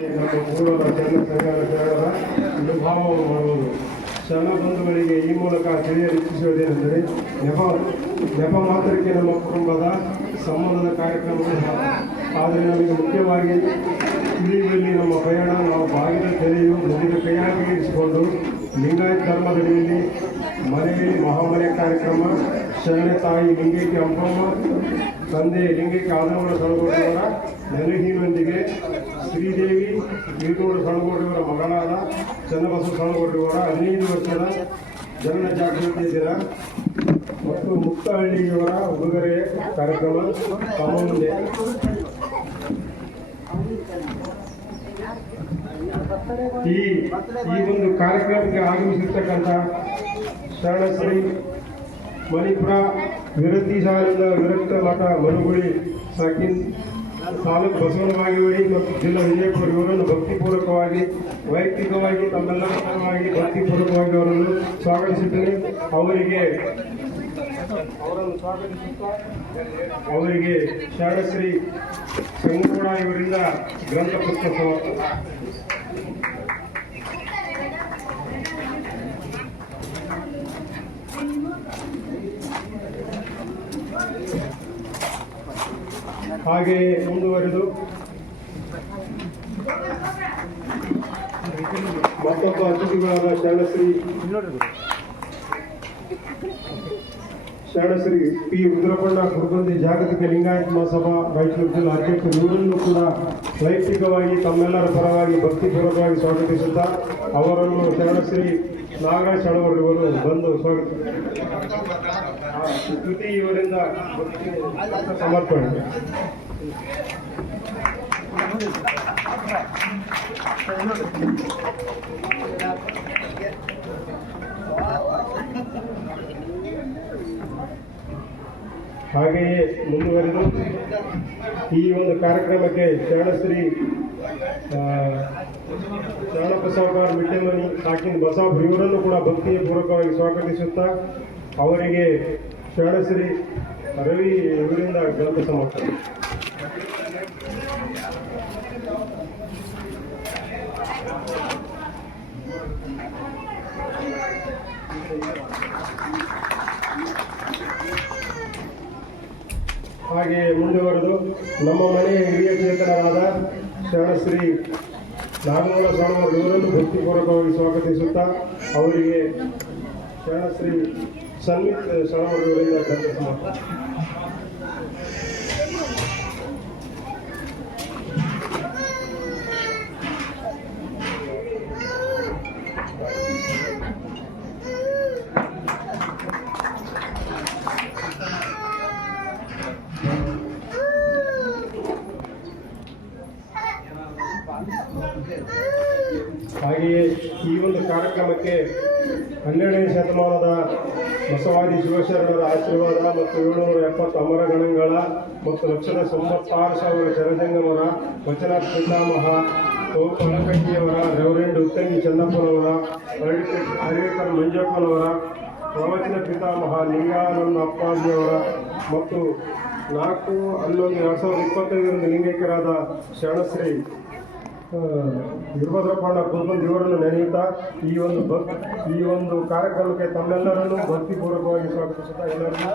ನಮ್ಮ ಪೂರ್ವದ ಶರಣ ಸಂಘದ ಶರಣರ ಅನುಭವವನ್ನು ಮಾಡುವುದು. ಶರಣ ಬಂಧುಗಳಿಗೆ ಈ ಮೂಲಕ ತಿಳಿಯಲಿಚ್ಛಿಸುವುದೇನೆಂದರೆ ನೆಪ ಮಾತ್ರಕ್ಕೆ ನಮ್ಮ ಕುಟುಂಬದ ಸಂಬಂಧದ ಕಾರ್ಯಕ್ರಮಗಳು, ಆದರೆ ನಮಗೆ ಮುಖ್ಯವಾಗಿ ತಿಳಿಯುವಲ್ಲಿ ನಮ್ಮ ಪ್ರಯಾಣ ನಾವು ಬಾಗಿದ ತೆರೆಯು ಮುಗಿದ ಕೈಯಾಗಿ ಇರಿಸಿಕೊಂಡು ಲಿಂಗಾಯತ ಧರ್ಮದಡಿಯಲ್ಲಿ ಮನೆಯಲ್ಲಿ ಮಹಾಮನೆ ಕಾರ್ಯಕ್ರಮ, ಶರಣೆ ತಾಯಿ ಲಿಂಗೈಕ್ಯ ಅಂಬಮ್ಮ, ತಂದೆ ಲಿಂಗೈಕ್ಯ ಆದಮನ ಸಣಗೋಡಿಯವರ ನೆನಹಿನೊಂದಿಗೆ ಶ್ರೀದೇವಿ ಈಟೂರು ಸಣಗೋಡಿಯವರ ಮಗಳಾದ ಚನ್ನಬಸವ ಸಣಗೋಡಿಯವರ 15 ವರ್ಷದ ಜನನ ಜಾಗೃತಿ ದಿನ ಮತ್ತು ಮುಕ್ತಹಳ್ಳಿಯವರ ಉಡುಗೊರೆ ಕಾರ್ಯಕ್ರಮ ತಮ್ಮ ಮುಂದೆ. ಈ ಒಂದು ಕಾರ್ಯಕ್ರಮಕ್ಕೆ ಆಗಮಿಸಿರ್ತಕ್ಕಂಥ ಶರಣಶ್ರೀ ಮಣಿಪುರ ವಿರಕ್ತಿ ಶಾಲೆಯಿಂದ ವಿರಕ್ತ ಮಠ ಮನುಗುಳಿ ಸಾಕಿನ್ ತಾಲೂಕು ಬಸವನಬಾಗೇವಾಡಿ ಮತ್ತು ಜಿಲ್ಲಾ ವಿಜಯಪುರ ಇವರನ್ನು ಭಕ್ತಿಪೂರ್ವಕವಾಗಿ ವೈಯಕ್ತಿಕವಾಗಿ ತಮ್ಮೆಲ್ಲರ ಪರವಾಗಿ ಭಕ್ತಿಪೂರ್ವಕವಾಗಿ ಅವರನ್ನು ಸ್ವಾಗತಿಸುತ್ತೇನೆ. ಅವರಿಗೆ ಶರಣಶ್ರೀ ಸಂಗೂಡ ಇವರಿಂದ ಗ್ರಂಥ ಪುಸ್ತಕ ಹಾಗೆಯೇ ಮುಂದುವರೆದು ಮತ್ತೊಬ್ಬ ಅತಿಥಿಗಳಾದ ಶರಣಶ್ರೀ ಪಿ ರುದ್ರಪಣ್ಣ ಕುರುಬಂದಿ ಜಾಗತಿಕ ಲಿಂಗಾಯತ ಮಹಾಸಭಾ ರಾಯಚೂರು ಜಿಲ್ಲಾ ಅಧ್ಯಕ್ಷರು ಇವರನ್ನು ಕೂಡ ವೈಯಕ್ತಿಕವಾಗಿ ತಮ್ಮೆಲ್ಲರ ಪರವಾಗಿ ಭಕ್ತಿಪೂರ್ವಕವಾಗಿ ಸ್ವಾಗತಿಸುತ್ತಾ ಅವರನ್ನು ಶರಣಶ್ರೀ ನಾಗರಾಜ್ ಚಳವಳಿಯವರು ಬಂದು ಸ್ತುತಿ ಇವರಿಂದ ಸಮರ್ಪಣೆ. ಹಾಗೆಯೇ ಮುಂದುವರೆದು ಈ ಒಂದು ಕಾರ್ಯಕ್ರಮಕ್ಕೆ ಶರಣಶ್ರೀ ಶರಣಬಸವಗಾರ್ ಮಿಟ್ಟೆಮನಿ ಸಾಕಿನ್ ಬಸವ ಇವರನ್ನು ಕೂಡ ಭಕ್ತಿಪೂರ್ವಕವಾಗಿ ಸ್ವಾಗತಿಸುತ್ತಾ ಅವರಿಗೆ ಶರಣಶ್ರೀ ರವಿ ಇವರಿಂದ ಗ್ರಂಥ ಸಮರ್ಪಣೆ. ಹಾಗೆ ಮುಂದುವರೆದು ನಮ್ಮ ಮನೆಯ ಹಿರಿಯ ಚೇತನರಾದ ಶರಣಶ್ರೀ ನಾಗಮೂಲ ಸ್ವಾಮಿಯವರು ಇವರನ್ನು ಭಕ್ತಿಪೂರ್ವಕವಾಗಿ ಸ್ವಾಗತಿಸುತ್ತಾ ಅವರಿಗೆ ಶರಣಶ್ರೀ ಸನ್ಮಿತ್ ಸ್ವಾಮಿಯವರಿಂದ ಗ್ರಂಥ ಸಮರ್ಪಣೆ. ಹಾಗೆಯೇ ಈ ಒಂದು ಕಾರ್ಯಕ್ರಮಕ್ಕೆ 12ನೇ ಶತಮಾನದ ಬಸವಾದಿ ಶಿವಶರಣರ ಆಶೀರ್ವಾದ ಮತ್ತು 770 ಅಮರ ಗಣಗಳ ಮತ್ತು 196,000 ಚರಜಂಗಮರ ವಚನ ಪಿತಾಮಹ ಪಳಕಟ್ಟಿಯವರ ರೆವರೆಂಡ್ ಉತ್ತಂಗಿ ಚನ್ನಪ್ಪನವರ ಹರಿವೇಕರ್ ಮಂಜಪ್ಪನವರ ಪ್ರವಚನ ಪಿತಾಮಹ ಲಿಂಗಾನಂದ ಅಪ್ಪಾಜಿಯವರ ಮತ್ತು 4/11/2025 ಲಿಂಗೈಕ್ಯರಾದ ಶರಣಶ್ರೀ ವೀರಭದ್ರಪ್ಪಣ್ಣ ಕುರುಬಂದಿ ಇವರನ್ನು ನೆನೆಯುತ್ತಾ ಈ ಒಂದು ಕಾರ್ಯಕ್ರಮಕ್ಕೆ ತಮ್ಮೆಲ್ಲರನ್ನು ಭಕ್ತಿಪೂರ್ವಕವಾಗಿ ಸ್ವಾಗತಿಸುತ್ತಾ ಎಲ್ಲರಿಗೂ